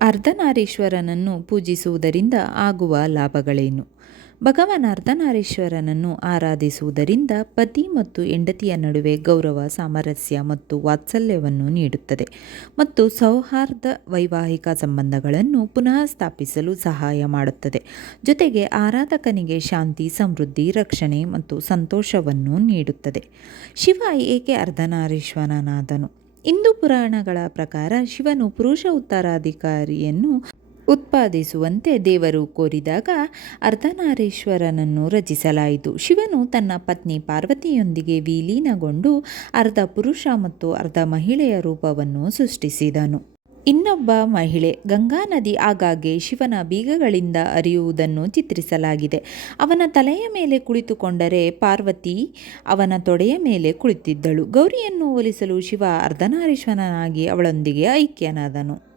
ಅರ್ಧನಾರೀಶ್ವರನನ್ನು ಪೂಜಿಸುವುದರಿಂದ ಆಗುವ ಲಾಭಗಳೇನು? ಭಗವಾನ್ ಅರ್ಧನಾರೀಶ್ವರನನ್ನು ಆರಾಧಿಸುವುದರಿಂದ ಪತಿ ಮತ್ತು ಹೆಂಡತಿಯ ನಡುವೆ ಗೌರವ, ಸಾಮರಸ್ಯ ಮತ್ತು ವಾತ್ಸಲ್ಯವನ್ನು ನೀಡುತ್ತದೆ ಮತ್ತು ಸೌಹಾರ್ದ ವೈವಾಹಿಕ ಸಂಬಂಧಗಳನ್ನು ಪುನಃ ಸ್ಥಾಪಿಸಲು ಸಹಾಯ ಮಾಡುತ್ತದೆ. ಜೊತೆಗೆ ಆರಾಧಕನಿಗೆ ಶಾಂತಿ, ಸಮೃದ್ಧಿ, ರಕ್ಷಣೆ ಮತ್ತು ಸಂತೋಷವನ್ನು ನೀಡುತ್ತದೆ. ಶಿವ ಏಕೆ ಅರ್ಧನಾರೀಶ್ವರನಾದನು? ಹಿಂದೂ ಪುರಾಣಗಳ ಪ್ರಕಾರ ಶಿವನು ಪುರುಷ ಉತ್ತರಾಧಿಕಾರಿಯನ್ನು ಉತ್ಪಾದಿಸುವಂತೆ ದೇವರು ಕೋರಿದಾಗ ಅರ್ಧನಾರೀಶ್ವರನನ್ನು ರಚಿಸಲಾಯಿತು. ಶಿವನು ತನ್ನ ಪತ್ನಿ ಪಾರ್ವತಿಯೊಂದಿಗೆ ವಿಲೀನಗೊಂಡು ಅರ್ಧ ಪುರುಷ ಮತ್ತು ಅರ್ಧ ಮಹಿಳೆಯ ರೂಪವನ್ನು ಸೃಷ್ಟಿಸಿದನು. ಇನ್ನೊಬ್ಬ ಮಹಿಳೆ ಗಂಗಾ ನದಿ ಆಗಾಗ್ಗೆ ಶಿವನ ಬೀಗಗಳಿಂದ ಹರಿಯುವುದನ್ನು ಚಿತ್ರಿಸಲಾಗಿದೆ. ಅವನ ತಲೆಯ ಮೇಲೆ ಕುಳಿತುಕೊಂಡರೆ ಪಾರ್ವತಿ ಅವನ ತೊಡೆಯ ಮೇಲೆ ಕುಳಿತಿದ್ದಳು. ಗೌರಿಯನ್ನು ಹೋಲಿಸಲು ಶಿವ ಅರ್ಧನಾರೀಶ್ವರನಾಗಿ ಅವಳೊಂದಿಗೆ ಐಕ್ಯನಾದನು.